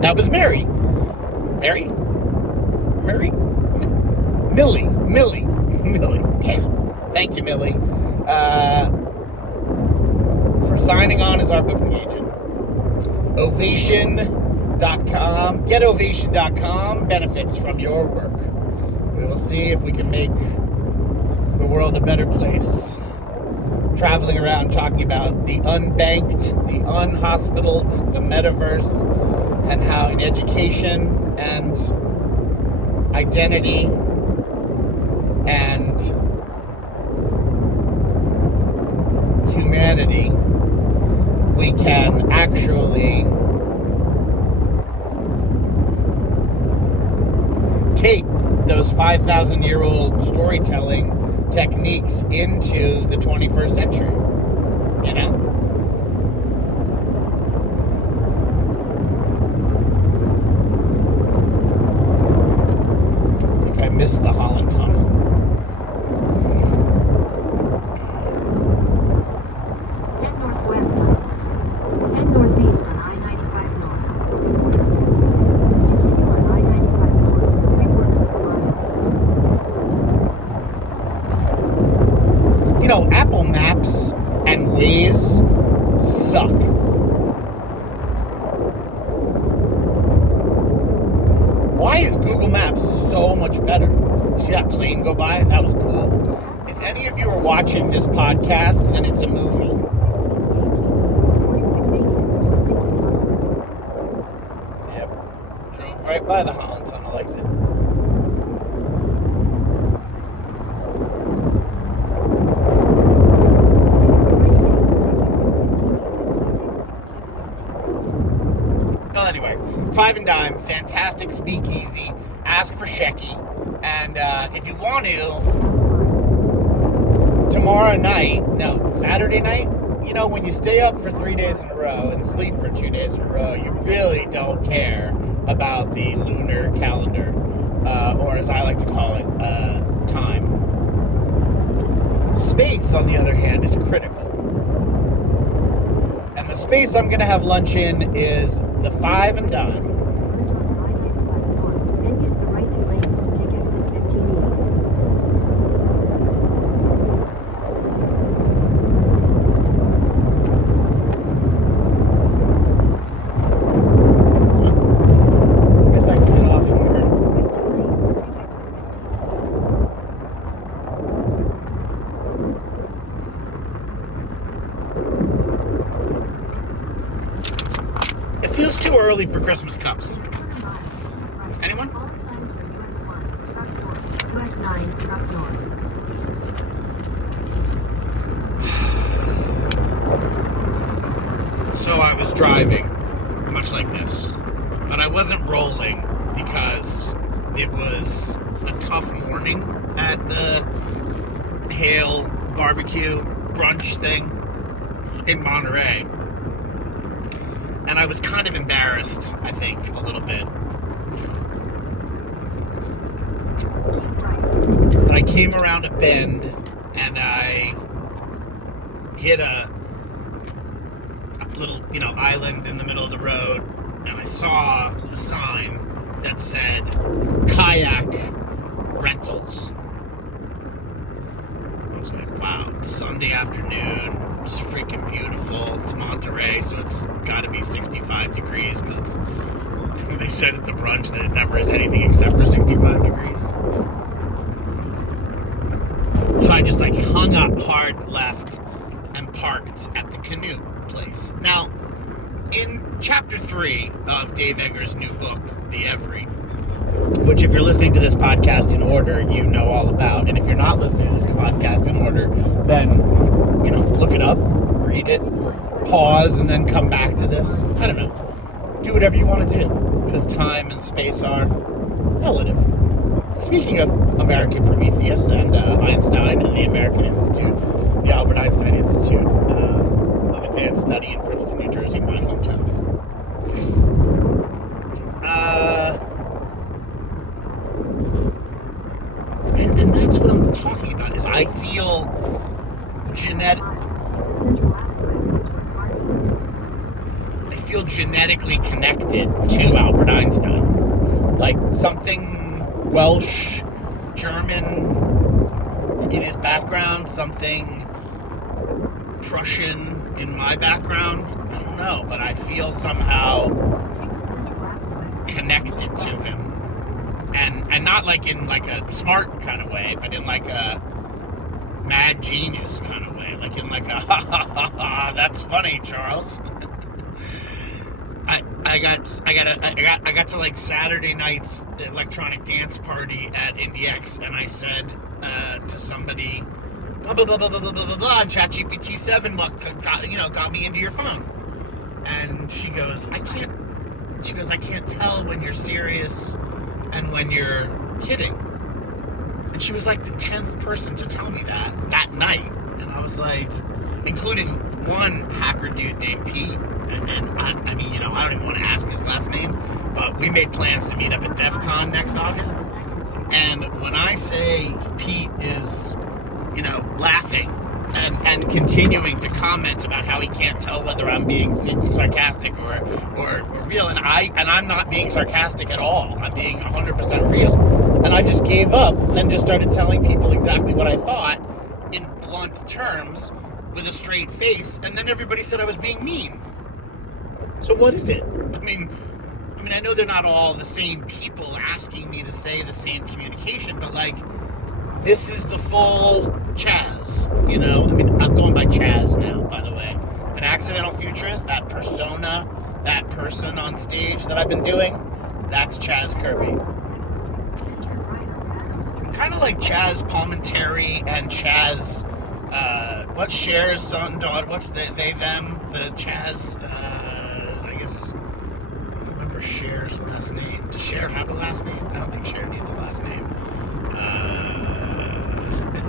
That was Mary. Mary? Mary? Millie. Damn. Thank you, Millie, for signing on as our booking agent. Ovation.com. GetOvation.com benefits from your work. We will see if we can make the world a better place. Traveling around talking about the unbanked, the unhospitaled, the metaverse, and how in education and identity and humanity, we can actually take those 5,000-year-old storytelling techniques into the 21st century, you know? I think I missed the Holland Tunnel. Head northwest on. Head northeast on I-95 North. Continue on I-95 North, 3/4 of a mile. You know, Apple Maps and Waze suck. Why is Google Maps so much better? See that plane go by? That was cool. If any of you are watching this podcast, then it's a movie. 4680 Lincoln Tunnel. Yep. Drove right by the Holland Tunnel exit. Well, anyway, Five and Dime, fantastic speakeasy. Ask for Shecky. And if you want to, Saturday night, you know, when you stay up for 3 days in a row and sleep for 2 days in a row, you really don't care about the lunar calendar, or as I like to call it, time. Space, on the other hand, is critical. And the space I'm going to have lunch in is the Five and Dime. Then use the right 2 lanes to take exit 15E. I guess I can get off here. Use the right 2 lanes to take exit 15E. It feels too early for Christmas cups. Anyone? All signs for US1, truck north, US9, truck north. So I was driving, much like this, but I wasn't rolling because it was a tough morning at the Hale barbecue brunch thing in Monterey. And I was kind of embarrassed, I think, a little bit. But I came around a bend and I hit a little, island in the middle of the road, and I saw a sign that said kayak rentals. I was like, wow, it's Sunday afternoon, it's freaking beautiful, it's Monterey, so it's gotta be 65 degrees, because they said at the brunch that it never is anything except for 65 degrees. So I just hung up hard left and parked at the canoe place. Now, in chapter 3 of Dave Eggers' new book, The Every, which if you're listening to this podcast in order, you know all about. And if you're not listening to this podcast in order, then, look it up, read it, pause, and then come back to this. I don't know. Do whatever you want to do, because time and space are relative. Speaking of American Prometheus and Einstein and the American Institute, the Albert Einstein Institute of Advanced Study in Princeton, New Jersey, my hometown. And that's what I'm talking about, is I feel feel genetically connected to Albert Einstein. Like something Welsh, German in his background, something Prussian in my background. I don't know, but I feel somehow connected to him. And not like in like a smart kind of way, but in like a mad genius kind of way. Like in like a ha ha ha ha, that's funny, Charles. I got to like Saturday night's electronic dance party at IndieX, and I said to somebody, blah blah blah blah blah blah blah blah, and ChatGPT 7 got me into your phone. And she goes, I can't tell when you're serious and when you're kidding. And she was like the 10th person to tell me that night. And I was like, including one hacker dude named Pete. And I mean, you know, I don't even want to ask his last name, but we made plans to meet up at DEF CON next August. And when I say Pete is, you know, laughing and continuing to comment about how he can't tell whether I'm being sarcastic or real, and I'm not being sarcastic at all. I'm being 100% real. And I just gave up and just started telling people exactly what I thought in blunt terms with a straight face, and then everybody said I was being mean. So what is it? I mean, I know they're not all the same people asking me to say the same communication, but like, this is the full Chaz, you know? I mean, I'm going by Chaz now, by the way. An accidental futurist, that persona, that person on stage that I've been doing, that's Chaz Kirby. Kind of like Chaz Palminteri and Chaz, what's Cher's son, daughter, what's they, them, the Chaz, I guess, I don't remember Cher's last name. Does Cher have a last name? I don't think Cher needs a last name.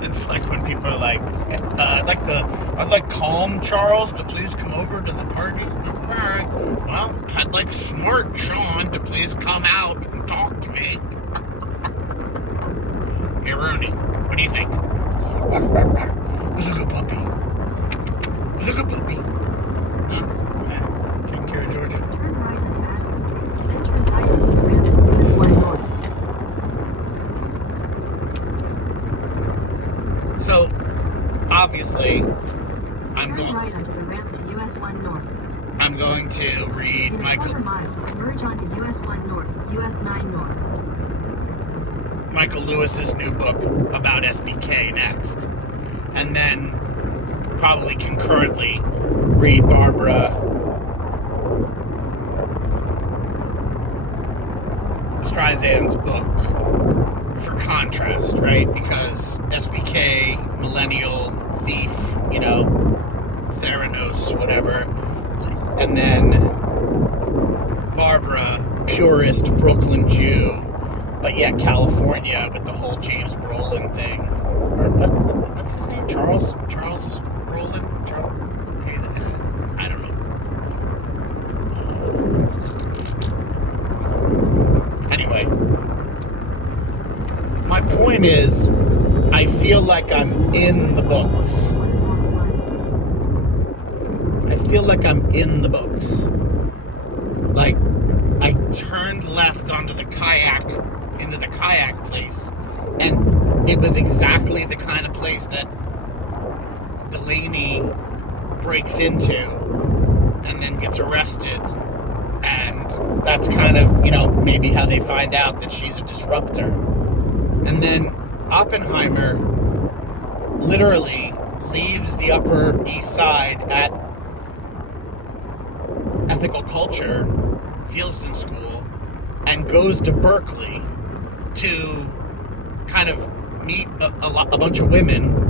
It's like when people are like, I'd like calm Charles to please come over to the party. Okay. Well, I'd like smart Sean to please come out and talk to me. Hey, Rooney, what do you think? Who's a good puppy? Who's a good puppy? Huh? Yeah. Taking care of Georgia. Turn right onto Adams Street, then turn right onto the ramp to S1 North. So, obviously, I'm Turn right onto the ramp to US1 North. I'm going to read In a Michael quarter mile, merge onto US1 North, US9 North. Michael Lewis's new book about SBK next. And then probably concurrently read Barbara Streisand's book for contrast, right? Because SBK, millennial thief, you know, Theranos, whatever. And then Barbara, purist Brooklyn Jew, but yet California with the whole James Brolin thing. Or what's his name? Charles Brolin? Maybe the dad. I don't know. Anyway, my point is, I feel like I'm in the books. I feel like I'm in the books. Like, I turned left onto the kayak, into the kayak place, and it was exactly the kind of place that Delaney breaks into and then gets arrested. And that's kind of, you know, maybe how they find out that she's a disruptor. And then Oppenheimer literally leaves the Upper East Side at Ethical Culture, Fieldston School, and goes to Berkeley to kind of meet a bunch of women,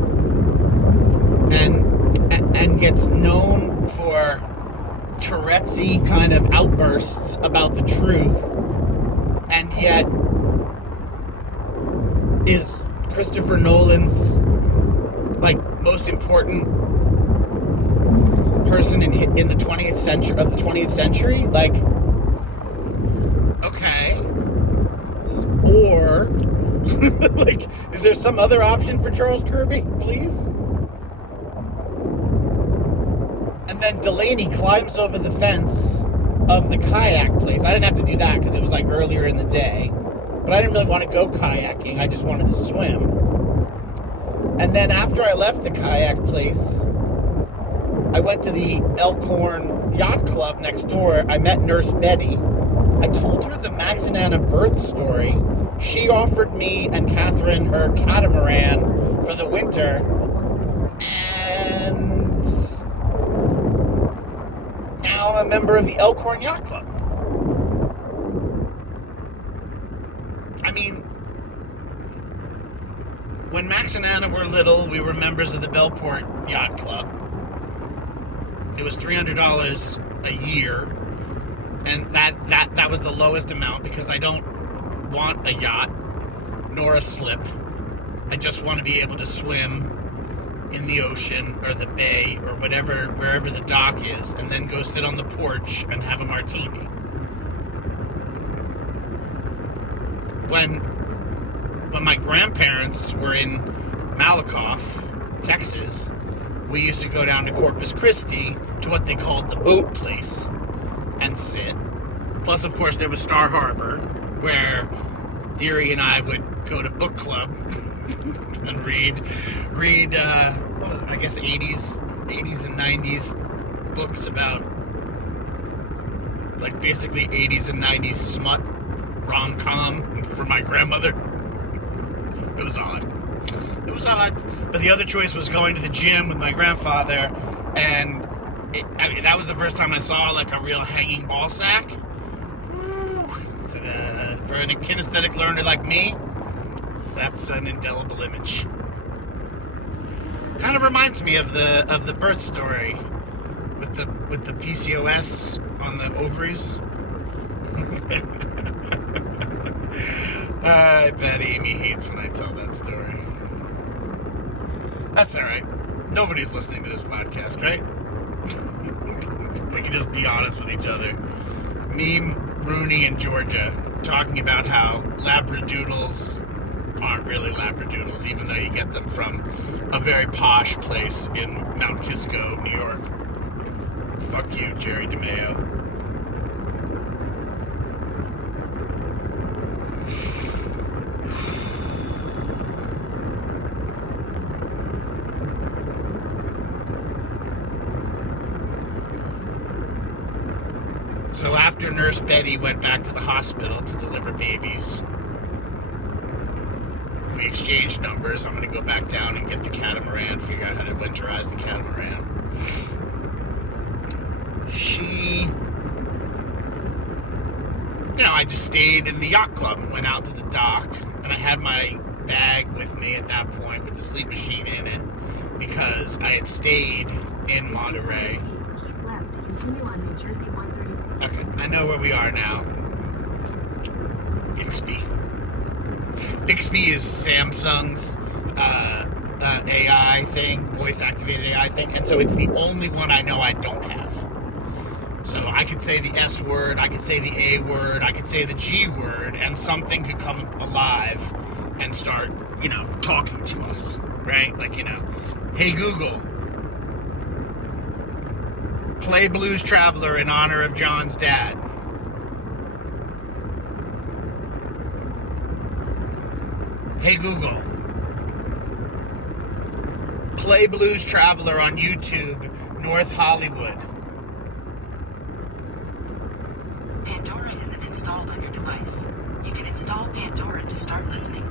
and gets known for Tourette's-y kind of outbursts about the truth, and yet is Christopher Nolan's like most important person in the 20th century of the 20th century. Like, okay, or like, is there some other option for Charles Kirby, please? And then Delaney climbs over the fence of the kayak place. I didn't have to do that because it was like earlier in the day. But I didn't really want to go kayaking. I just wanted to swim. And then after I left the kayak place, I went to the Elkhorn Yacht Club next door. I met Nurse Betty. I told her the Max and Anna birth story. She offered me and Catherine her catamaran for the winter. And now I'm a member of the Elkhorn Yacht Club. I mean, when Max and Anna were little, we were members of the Bellport Yacht Club. It was $300 a year, and that was the lowest amount because I don't want a yacht nor a slip. I just want to be able to swim in the ocean or the bay or wherever the dock is, and then go sit on the porch and have a martini. When my grandparents were in Malakoff, Texas, we used to go down to Corpus Christi to what they called the boat place and sit. Plus, of course, there was Star Harbor, where Deary and I would go to book club and read what was it, I guess 80s and 90s books about, like, basically 80s and 90s smut rom-com for my grandmother. It was odd. But the other choice was going to the gym with my grandfather, and that was the first time I saw, like, a real hanging ball sack. For a kinesthetic learner like me, that's an indelible image. Kind of reminds me of the birth story with the PCOS on the ovaries. I bet Amy hates when I tell that story. That's alright. Nobody's listening to this podcast, right? We can just be honest with each other. Me, Rooney, and Georgia talking about how Labradoodles aren't really Labradoodles, even though you get them from a very posh place in Mount Kisco, New York. Fuck you, Jerry DeMeo. So after Nurse Betty went back to the hospital to deliver babies, we exchanged numbers. I'm going to go back down and get the catamaran, figure out how to winterize the catamaran. I just stayed in the yacht club and went out to the dock, and I had my bag with me at that point with the sleep machine in it because I had stayed in Monterey. Keep left to continue on New Jersey 130. Okay, I know where we are now. Bixby. Bixby is Samsung's AI thing, voice-activated AI thing, and so it's the only one I know I don't have. So I could say the S word, I could say the A word, I could say the G word, and something could come alive and start, talking to us, right? Like, hey Google, play Blues Traveler in honor of John's dad. Hey Google, play Blues Traveler on YouTube, North Hollywood. Pandora isn't installed on your device. You can install Pandora to start listening.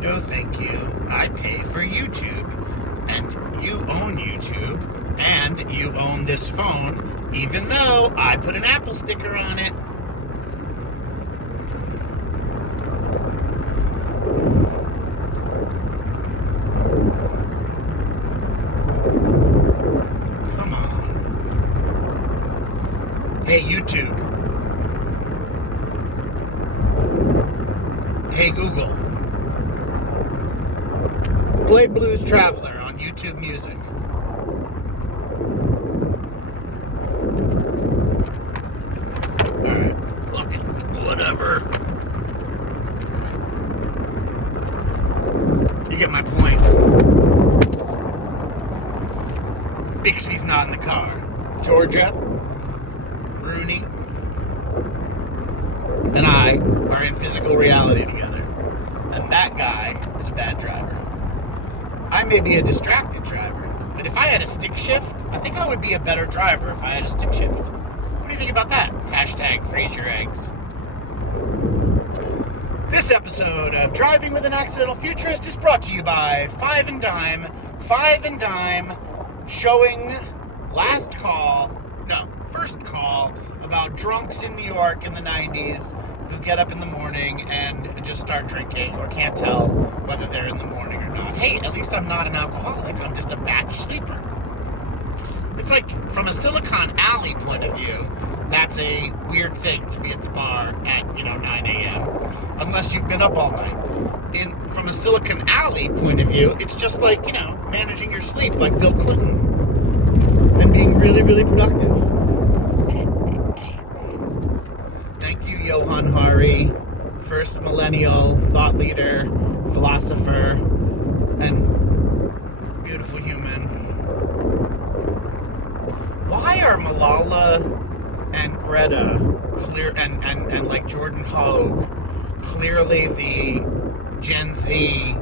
No, thank you. I pay for YouTube. And you own YouTube. And you own this phone, even though I put an Apple sticker on it. Come on. Hey, YouTube. Hey, Google. Play Blues Traveler on YouTube Music. Alright, fuck it. Whatever. You get my point. Bixby's not in the car. Georgia? Rooney, and I are in physical reality together. And that guy is a bad driver. I may be a distracted driver, but if I had a stick shift, I think I would be a better driver if I had a stick shift. What do you think about that? Hashtag freeze your eggs. This episode of Driving with an Accidental Futurist is brought to you by Five and Dime, showing first call about drunks in New York in the 90s who get up in the morning and just start drinking or can't tell whether they're in the morning or not. Hey, at least I'm not an alcoholic. I'm just a batch sleeper. It's like, from a Silicon Alley point of view, that's a weird thing to be at the bar at, 9 a.m. unless you've been up all night. From a Silicon Alley point of view, it's just like, managing your sleep like Bill Clinton and being really, really productive. Thank you, Johann Hari, first millennial thought leader, philosopher, and beautiful human. Why are Malala and Greta and like Jordan Hogue clearly the Gen Z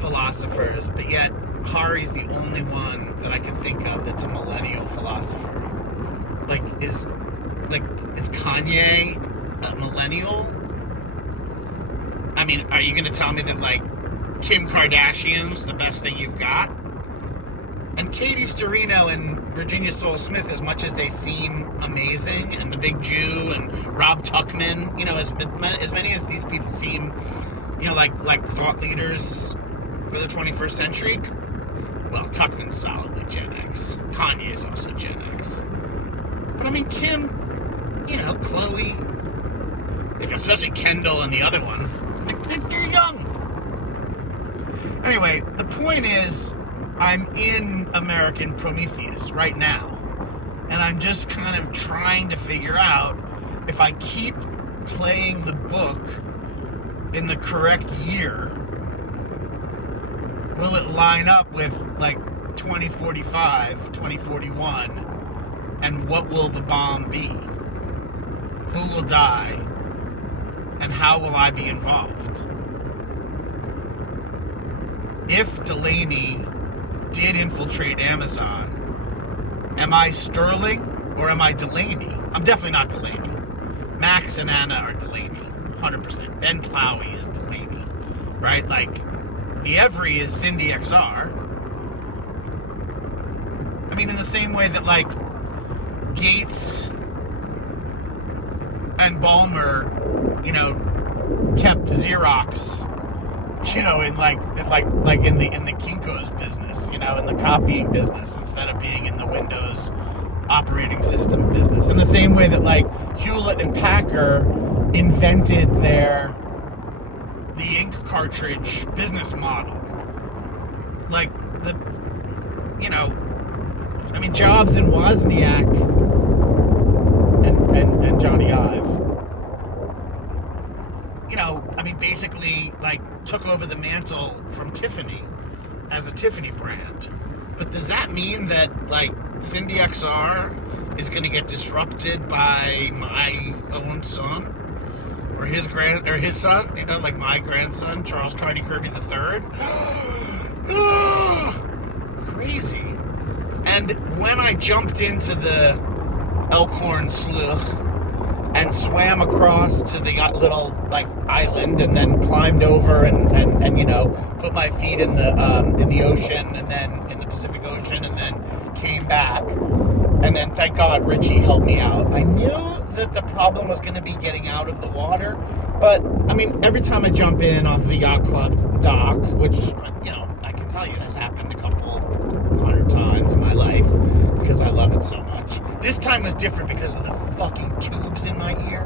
philosophers, but yet Hari's the only one that I can think of that's a millennial philosopher? Is Kanye a millennial? I mean, are you going to tell me that, Kim Kardashian's the best thing you've got? And Katie Sturino and Virginia Soul Smith, as much as they seem amazing, and the Big Jew and Rob Tuckman, as many as these people seem, like thought leaders for the 21st century, well, Tuckman's solidly Gen X. Kanye is also Gen X. But I mean, Kim, Chloe, especially Kendall and the other one, they're young. Anyway, the point is, I'm in American Prometheus right now, and I'm just kind of trying to figure out if I keep playing the book in the correct year, will it line up with 2045, 2041, and what will the bomb be? Who will die? And how will I be involved? If Delaney did infiltrate Amazon, am I Sterling or am I Delaney? I'm definitely not Delaney. Max and Anna are Delaney, 100%. Ben Plowey is Delaney, right? The Every is Cindy XR. I mean, in the same way that, Gates and Ballmer, kept Xerox, in the Kinko's business, in the copying business instead of being in the Windows operating system business. In the same way that Hewlett and Packard invented the ink cartridge business model. Jobs and Wozniak and Johnny Ive, basically took over the mantle from Tiffany as a Tiffany brand. But does that mean that Cindy XR is going to get disrupted by my own son or his son? My grandson, Charles Carney Kirby III. Crazy. And when I jumped into the Elkhorn Slough and swam across to the little island, and then climbed over and put my feet in the ocean, and then in the Pacific Ocean, and then came back, and then thank God Richie helped me out. I knew that the problem was going to be getting out of the water, but every time I jump in off the yacht club dock, which I can tell you has happened a couple 100 times in my life because I love it so much. This time was different because of the fucking tubes in my ear.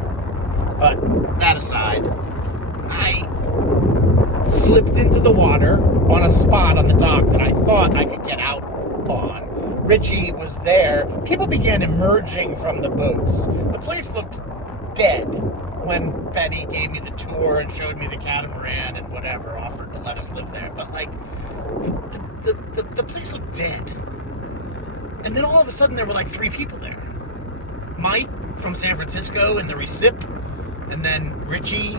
But that aside, I slipped into the water on a spot on the dock that I thought I could get out on. Richie was there. People began emerging from the boats. The place looked dead when Betty gave me the tour and showed me the catamaran and whatever, offered to let us live there. But the place looked dead. And then all of a sudden there were like 3 people there. Mike from San Francisco in the recip, and then Richie,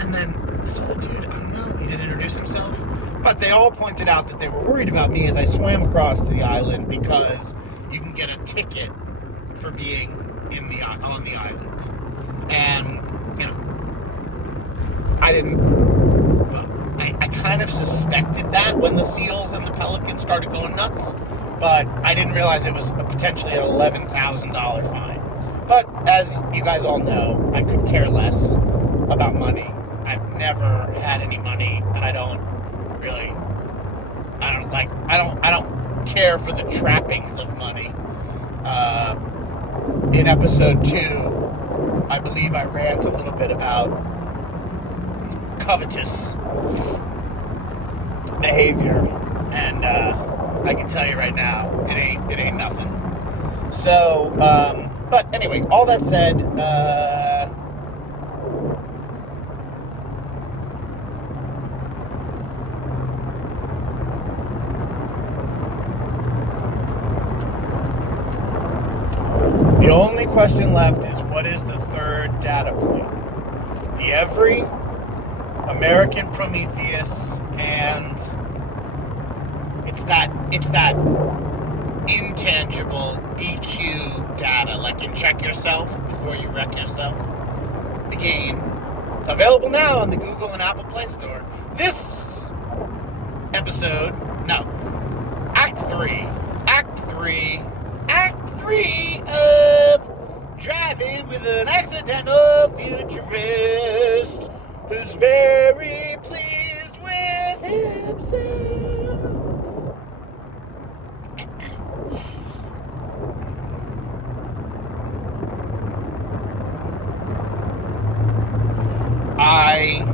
and then this old dude, I don't know, he didn't introduce himself. But they all pointed out that they were worried about me as I swam across to the island because you can get a ticket for being on the island. And, you know, I kind of suspected that when the seals and the pelicans started going nuts, but I didn't realize it was potentially an $11,000 fine. But as you guys all know, I could care less about money. I've never had any money, and I don't care for the trappings of money. In episode 2, I believe I rant a little bit about covetous behavior, and I can tell you right now, it ain't nothing. So, but anyway, all that said, the only question left is, what is the third data point? The Every, American Prometheus, and it's that intangible EQ data, like in Check Yourself Before You Wreck Yourself. The game, available now on the Google and Apple Play Store. This episode, no, Act 3 of Driving with an Accidental Futurist who's very pleased with himself. I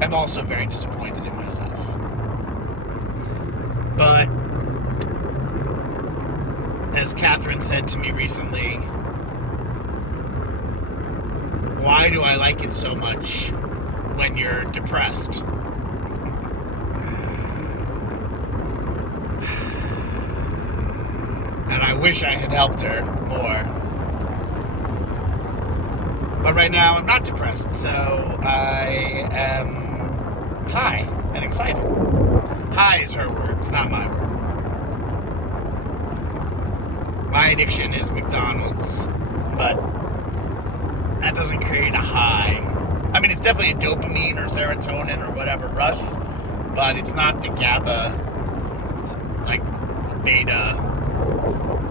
am also very disappointed in myself. But as Catherine said to me recently, why do I like it so much when you're depressed? And I wish I had helped her more. But right now I'm not depressed, so I am high and excited. High is her word, it's not my word. My addiction is McDonald's, but that doesn't create a high. I mean, it's definitely a dopamine or serotonin or whatever rush, but it's not the GABA, like beta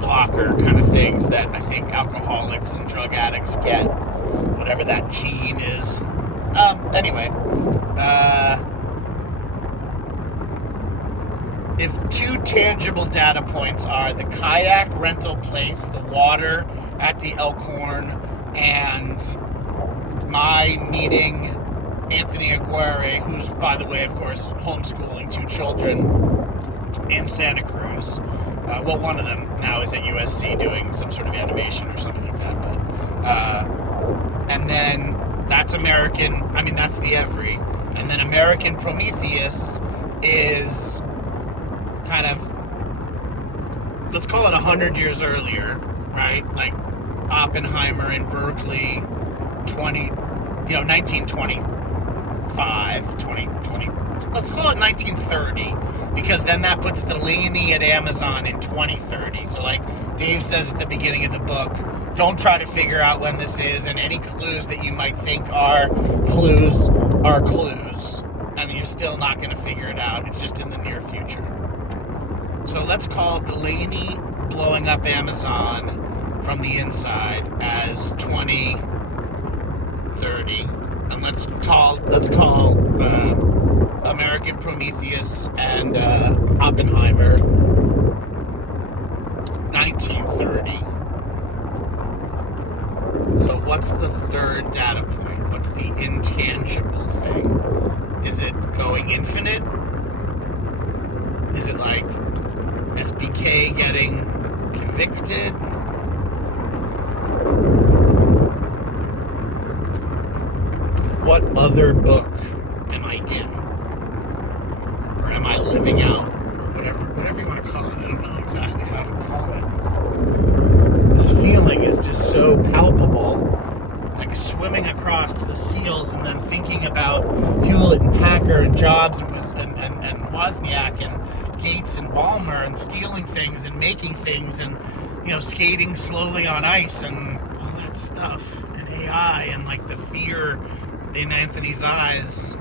blocker kind of things that I think alcoholics and drug addicts get, whatever that gene is. Anyway, if 2 tangible data points are the kayak rental place, the water at the Elkhorn, and my meeting Anthony Aguirre, who's, by the way, of course, homeschooling 2 children in Santa Cruz. Well, one of them now is at USC doing some sort of animation or something like that. But and then that's that's the Every. And then American Prometheus is kind of, let's call it 100 years earlier, right? Like Oppenheimer in Berkeley, 1925, 2020. Let's call it 1930, because then that puts Delaney at Amazon in 2030. So like Dave says at the beginning of the book, don't try to figure out when this is, and any clues that you might think are clues are clues, and you're still not going to figure it out. It's just in the near future. So let's call Delaney blowing up Amazon from the inside as 2030, and let's call American Prometheus and Oppenheimer 1930. So what's the third data point? What's the intangible thing? Is it going infinite? Is it like SBK getting convicted? What other book am I in? Or am I living out just so palpable. Like swimming across to the seals and then thinking about Hewlett and Packard and Jobs and Wozniak and Gates and Ballmer and stealing things and making things and, you know, skating slowly on ice and all that stuff, and AI and like the fear in Anthony's eyes.